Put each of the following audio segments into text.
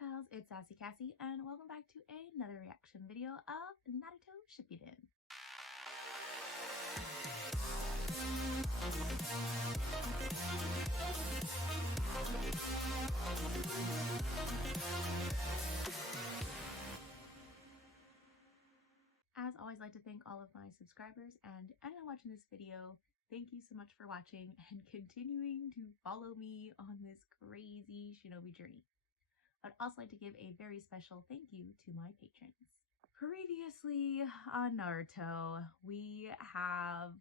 Howdy pals, it's Sassy Cassie, and welcome back to another reaction video of Naruto Shippuden. As always, I'd like to thank all of my subscribers and anyone watching this video. Thank you so much for watching and continuing to follow me on this crazy shinobi journey. I'd also like to give a very special thank you to my patrons. Previously on Naruto, we have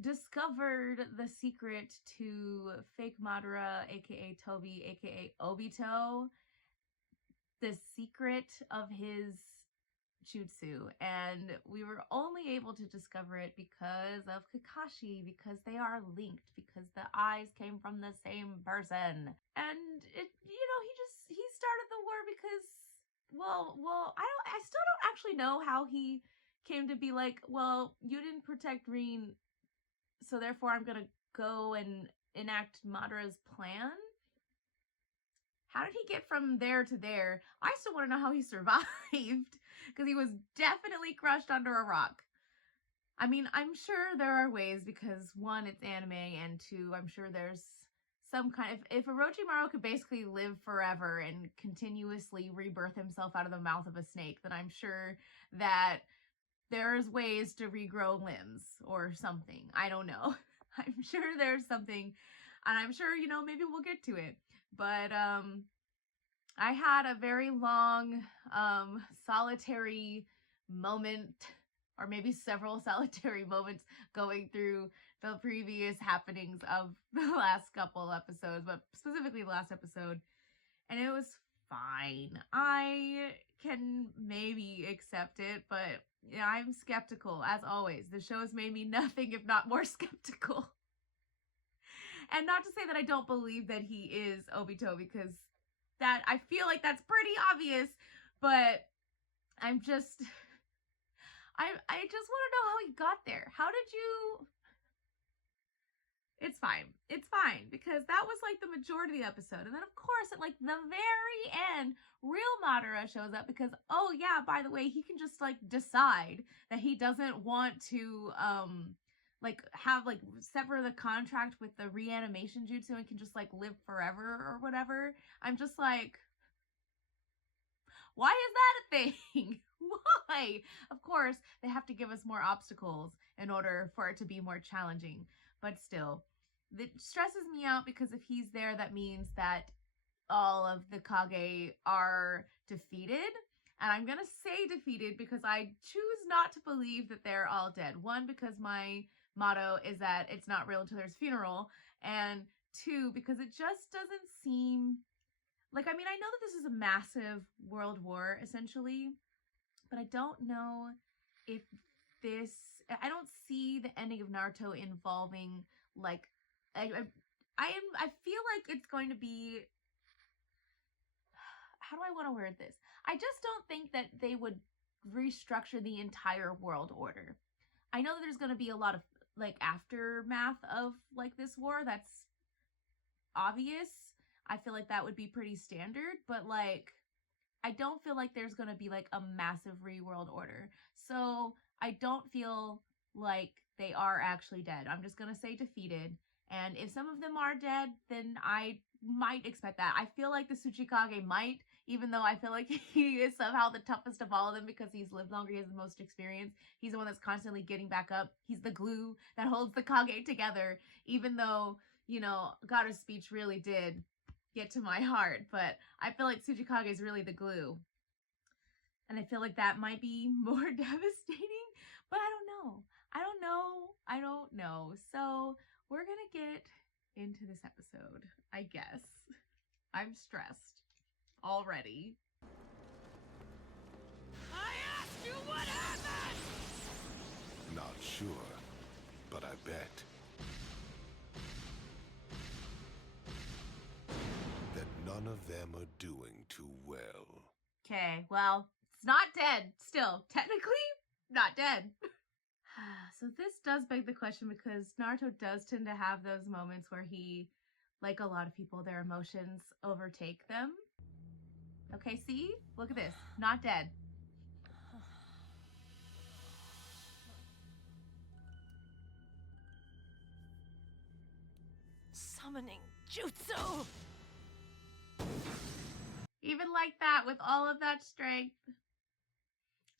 discovered the secret to fake Madara, aka Toby, aka Obito, the secret of his jutsu, and we were only able to discover it because of Kakashi, because they are linked, because the eyes came from the same person. And he started the war because I still don't actually know how he came to be like, well, you didn't protect Rin, so therefore I'm gonna go and enact Madara's plan. How did he get from there to there? I still want to know how he survived, because he was definitely crushed under a rock. I mean, I'm sure there are ways, because one, it's anime, and two, I'm sure there's some kind of... If Orochimaru could basically live forever and continuously rebirth himself out of the mouth of a snake, then I'm sure that there's ways to regrow limbs or something. I don't know. I'm sure there's something, and I'm sure, maybe we'll get to it. But I had a very long solitary moment, or maybe several solitary moments, going through the previous happenings of the last couple episodes, but specifically the last episode, and it was fine. I can maybe accept it, but yeah, I'm skeptical, as always. The show has made me nothing if not more skeptical. And not to say that I don't believe that he is Obito, because that, I feel like that's pretty obvious, but I just want to know how he got there. How did you... It's fine. It's fine, because that was like the majority of the episode. And then of course at like the very end, real Madara shows up because, oh yeah, by the way, he can just like decide that he doesn't want to sever the contract with the reanimation jutsu and can just like live forever or whatever. I'm just like, why is that a thing? Why? Of course, they have to give us more obstacles in order for it to be more challenging, but still, it stresses me out, because if he's there, that means that all of the Kage are defeated. And I'm gonna say defeated because I choose not to believe that they're all dead. One, because my motto is that it's not real until there's funeral, and two, because it just doesn't seem like, I mean, I know that this is a massive world war essentially, but I don't know if I don't see the ending of Naruto involving like I feel like it's going to be, how do I want to word this? I just don't think that they would restructure the entire world order. I know that there's going to be a lot of like aftermath of like this war. That's obvious. I feel like that would be pretty standard, but like, I don't feel like there's going to be like a massive re-world order. So I don't feel like they are actually dead. I'm just going to say defeated. And if some of them are dead, then I might expect that. I feel like the Tsuchikage might, even though I feel like he is somehow the toughest of all of them because he's lived longer, he has the most experience. He's the one that's constantly getting back up. He's the glue that holds the Kage together, even though, Gaara's speech really did get to my heart. But I feel like Tsuchikage is really the glue. And I feel like that might be more devastating, but I don't know. So we're gonna get into this episode, I guess. I'm stressed already. I asked you what happened! Not sure, but I bet that none of them are doing too well. Okay, well, it's not dead still. Technically, not dead. So this does beg the question, because Naruto does tend to have those moments where he, like a lot of people, their emotions overtake them. Okay, see? Look at this. Not dead. Summoning jutsu! Even like that, with all of that strength,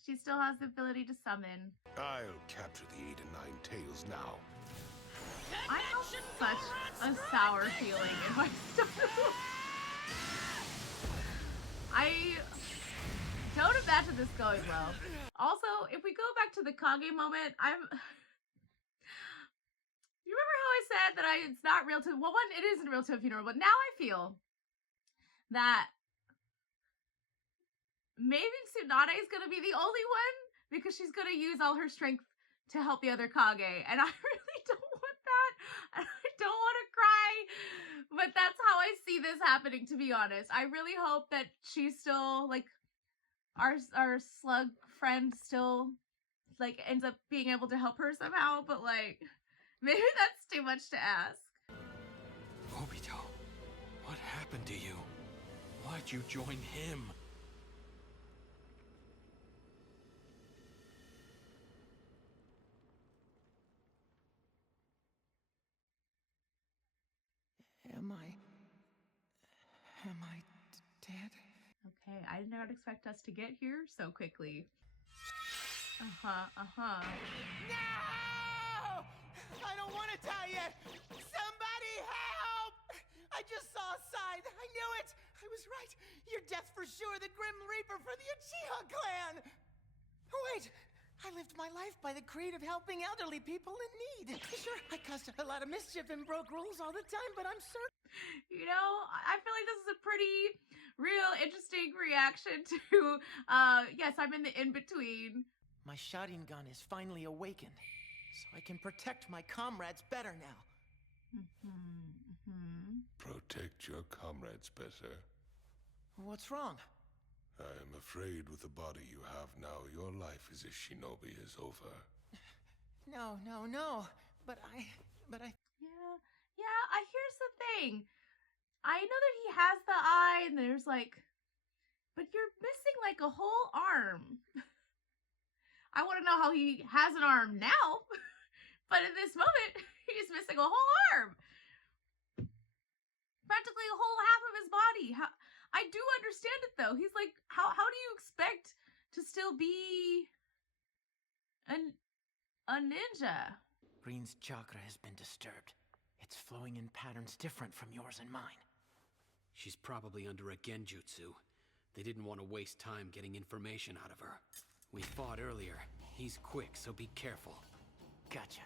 she still has the ability to summon. I'll capture the 8 and 9 tails now. I have such a sour feeling in my stomach. I don't imagine this going well. Also, if we go back to the Kage moment, you remember how I said that it's not real to, well, one, it isn't real to a funeral, but now I feel that maybe Tsunade is going to be the only one because she's going to use all her strength to help the other Kage. And I really don't want that. And I don't want to cry. But that's how I see this happening, to be honest. I really hope that she's still, like, our slug friend still, like, ends up being able to help her somehow. But, like, maybe that's too much to ask. Obito, what happened to you? Why'd you join him? Am I dead? Okay, I did not expect us to get here so quickly. No! I don't want to die yet! Somebody help! I just saw a sign. I knew it. I was right. Your death for sure. The Grim Reaper for the Uchiha clan. Wait. I lived my life by the creed of helping elderly people in need. Sure, I caused a lot of mischief and broke rules all the time, but I'm certain. You know, I feel like this is a pretty real interesting reaction to, yes, I'm in the in-between. My Sharingan is finally awakened, so I can protect my comrades better now. Protect your comrades better. What's wrong? I am afraid with the body you have now, your life as a shinobi is over. No. But I... Yeah, here's the thing. I know that he has the eye, and there's like, but you're missing like a whole arm. I want to know how he has an arm now, but in this moment, he's missing a whole arm. Practically a whole half of his body. I do understand it though. He's like, how do you expect to still be a ninja? Green's chakra has been disturbed. It's flowing in patterns different from yours and mine. She's probably under a genjutsu. They didn't want to waste time getting information out of her. We fought earlier. He's quick, so be careful. Gotcha.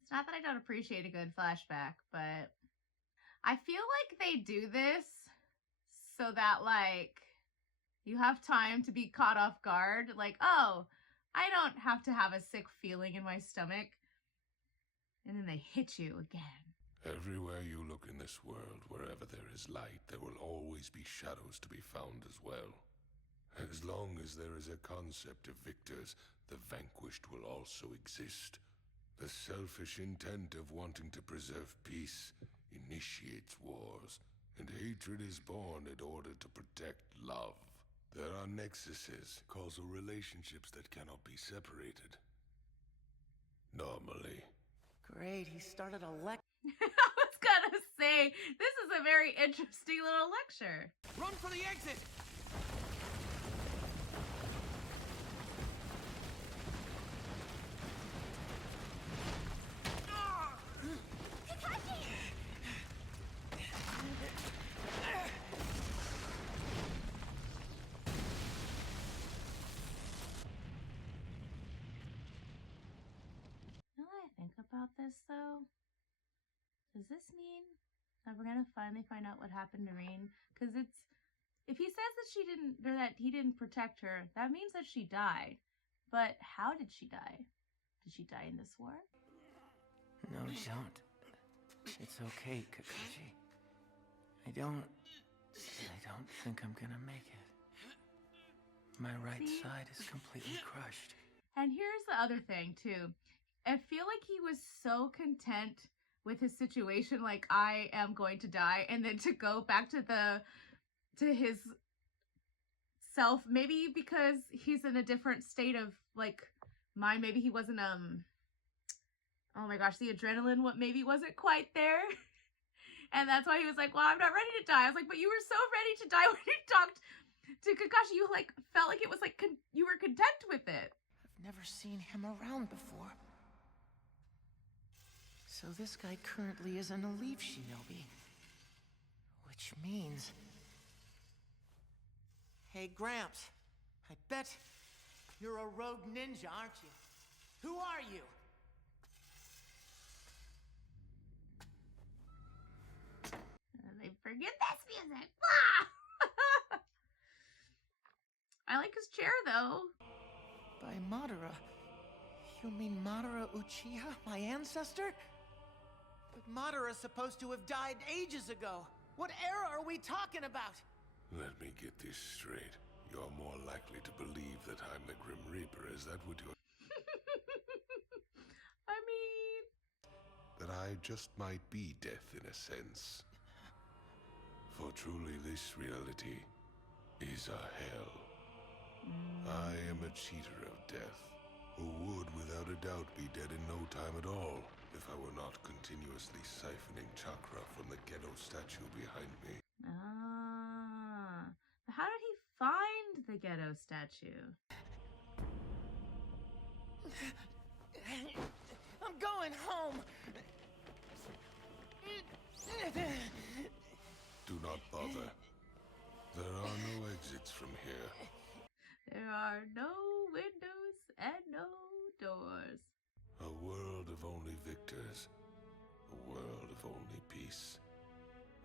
It's not that I don't appreciate a good flashback, but I feel like they do this so that, like, you have time to be caught off guard. Like, oh, I don't have to have a sick feeling in my stomach. And then they hit you again. Everywhere you look in this world, wherever there is light, there will always be shadows to be found as well. As long as there is a concept of victors, the vanquished will also exist. The selfish intent of wanting to preserve peace initiates wars, and hatred is born in order to protect love. There are nexuses, causal relationships that cannot be separated. Normally. Great, he started a lecture. I was gonna say, this is a very interesting little lecture. Run for the exit! Now that I think about this, though, does this mean that we're gonna finally find out what happened to Rain? Because if he says that she didn't, or that he didn't protect her, that means that she died. But how did she die? Did she die in this war? No, don't. It's okay, Kakashi. I don't think I'm gonna make it. My right See? side is completely crushed. And here's the other thing too. I feel like he was so content with his situation, like I am going to die, and then to go back to his self, maybe because he's in a different state of like mind. Maybe he wasn't oh my gosh, the adrenaline maybe wasn't quite there. And that's why he was like, well, I'm not ready to die. I was like, but you were so ready to die when you talked to Kakashi. You like felt like it was like you were content with it. I've never seen him around before. So this guy currently is an elite shinobi. Which means... Hey, Gramps. I bet you're a rogue ninja, aren't you? Who are you? And they forget this music. Ah! I like his chair, though. By Madara. You mean Madara Uchiha, my ancestor? But Madara's supposed to have died ages ago. What era are we talking about? Let me get this straight. You're more likely to believe that I'm the Grim Reaper. Is that what you're... I mean... That I just might be death in a sense. For truly this reality is a hell. I am a cheater of death, who would without a doubt be dead in no time at all if I were not continuously siphoning chakra from the ghetto statue behind me. Ah. How did he find the ghetto statue? I'm going home. Do not bother. There are no exits from here. There are no windows and no doors. A world of only victors. A world of only peace.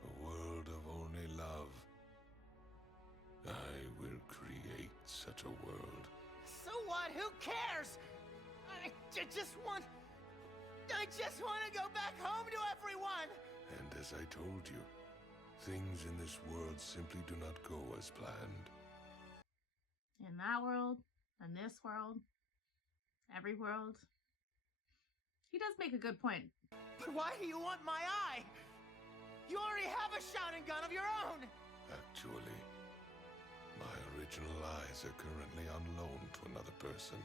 A world of only love. I will create such a world. So what? Who cares? I just want to go back home to everyone. And as I told you, things in this world simply do not go as planned. In that world, in this world, every world. He does make a good point. But why do you want my eye? You already have a shouting gun of your own. Actually, my original eyes are currently on loan to another person.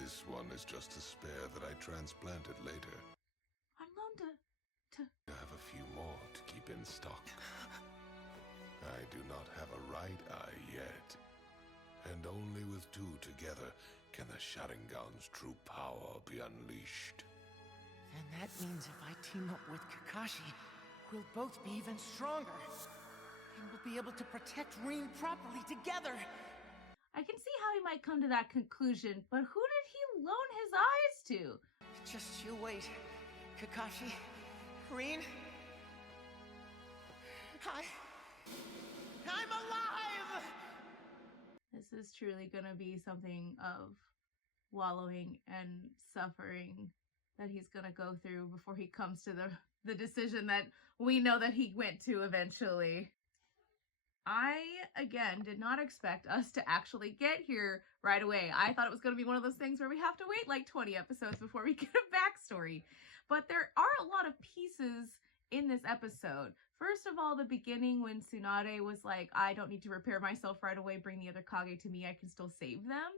This one is just a spare that I transplanted later. On loan to... I have a few more to keep in stock. I do not have a right eye yet. And only with two together can the Sharingan's true power be unleashed. Then that means if I team up with Kakashi, we'll both be even stronger. And we'll be able to protect Rin properly together. I can see how he might come to that conclusion, but who did he loan his eyes to? Just you wait, Kakashi. Rin? I'm alive! This is truly gonna be something of wallowing and suffering that he's gonna go through before he comes to the decision that we know that he went to eventually. I, again, did not expect us to actually get here right away. I thought it was going to be one of those things where we have to wait like 20 episodes before we get a backstory. But there are a lot of pieces in this episode. First of all, the beginning when Tsunade was like, I don't need to repair myself right away, bring the other Kage to me, I can still save them.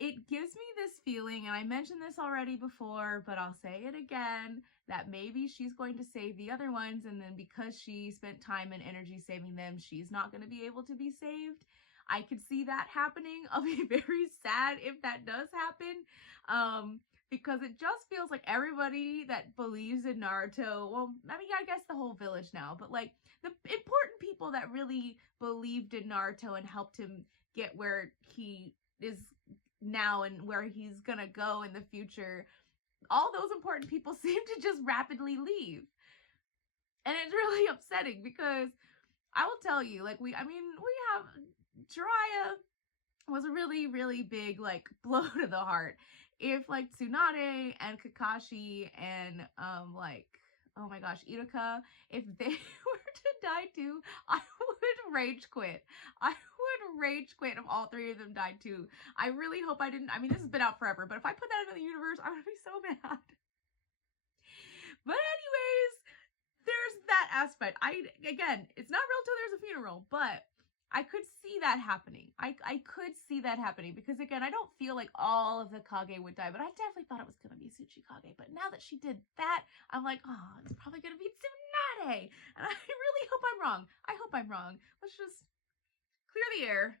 It gives me this feeling, and I mentioned this already before, but I'll say it again, that maybe she's going to save the other ones, and then because she spent time and energy saving them, she's not going to be able to be saved. I could see that happening. I'll be very sad if that does happen, because it just feels like everybody that believes in Naruto, well, I mean, I guess the whole village now, but like the important people that really believed in Naruto and helped him get where he is now and where he's gonna go in the future, all those important people seem to just rapidly leave. And it's really upsetting because I will tell you, like, we have Jiraiya was a really, really big, like, blow to the heart. If, like, Tsunade and Kakashi and, like, oh my gosh, Iruka, if they were to die too, I would rage quit. I would rage quit if all three of them died too. I really hope I didn't. I mean, this has been out forever, but if I put that into the universe, I'm gonna be so mad. But anyways, there's that aspect. Again, it's not real till there's a funeral, but I could see that happening. I could see that happening because, again, I don't feel like all of the Kage would die, but I definitely thought it was going to be Tsuchikage. But now that she did that, I'm like, oh, it's probably going to be Tsunade. And I really hope I'm wrong. I hope I'm wrong. Let's just clear the air,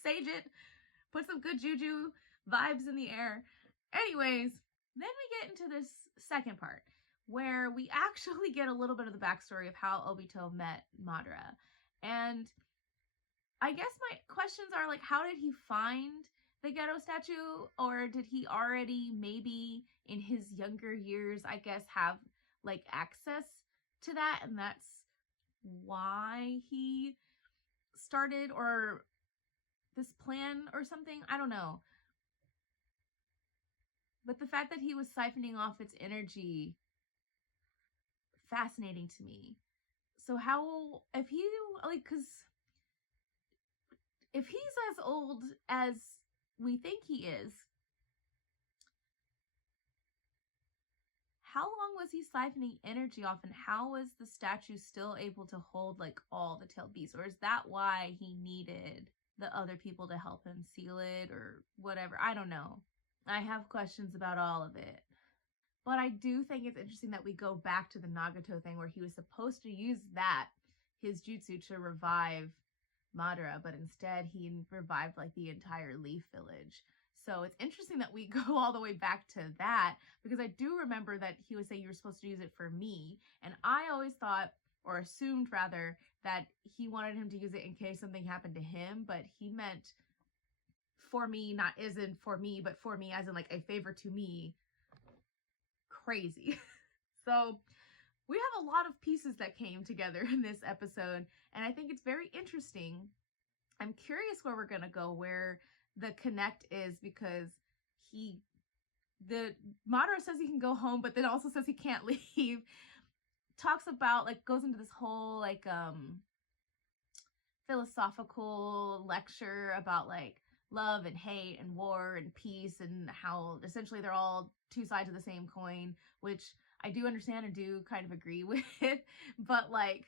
sage it, put some good juju vibes in the air. Anyways, then we get into this second part where we actually get a little bit of the backstory of how Obito met Madara. And I guess my questions are like, how did he find the ghetto statue? Or did he already maybe in his younger years, I guess, have like access to that? And that's why he started or this plan or something? I don't know. But the fact that he was siphoning off its energy, fascinating to me. So how, if he, like, because if he's as old as we think he is, how long was he siphoning energy off, and how was the statue still able to hold, like, all the tailed beasts? Or is that why he needed the other people to help him seal it or whatever? I don't know. I have questions about all of it. But I do think it's interesting that we go back to the Nagato thing where he was supposed to use that, his jutsu, to revive Madara, but instead he revived like the entire Leaf Village. So it's interesting that we go all the way back to that, because I do remember that he was saying you were supposed to use it for me, and I always thought, or assumed rather, that he wanted him to use it in case something happened to him, but he meant for me, not as in for me, but for me as in like a favor to me. Crazy. So we have a lot of pieces that came together in this episode, and I think it's very interesting. I'm curious where we're gonna go, where the connect is, because Madara says he can go home, but then also says he can't leave. Talks about, like, goes into this whole like philosophical lecture about like love and hate and war and peace, and how essentially they're all two sides of the same coin, which I do understand and do kind of agree with. But like,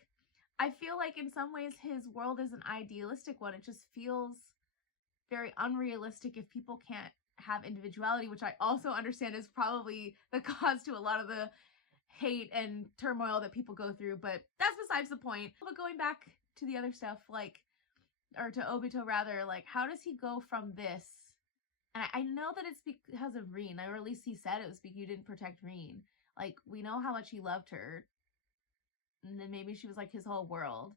I feel like in some ways his world is an idealistic one. It just feels very unrealistic if people can't have individuality, which I also understand is probably the cause to a lot of the hate and turmoil that people go through, but that's besides the point. But going back to the other stuff, like, or to Obito rather, like, how does he go from this? And I know that it's because of Rin, or at least he said it was because you didn't protect Rin. Like, we know how much he loved her, and then maybe she was like his whole world.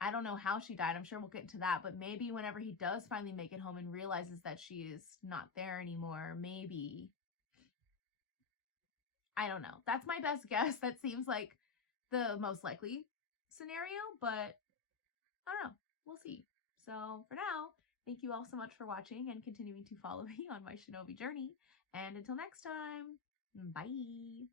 I don't know how she died. I'm sure we'll get into that, but maybe whenever he does finally make it home and realizes that she is not there anymore, maybe, I don't know. That's my best guess. That seems like the most likely scenario, but I don't know. We'll see. So for now, thank you all so much for watching and continuing to follow me on my Shinobi journey. And until next time, bye!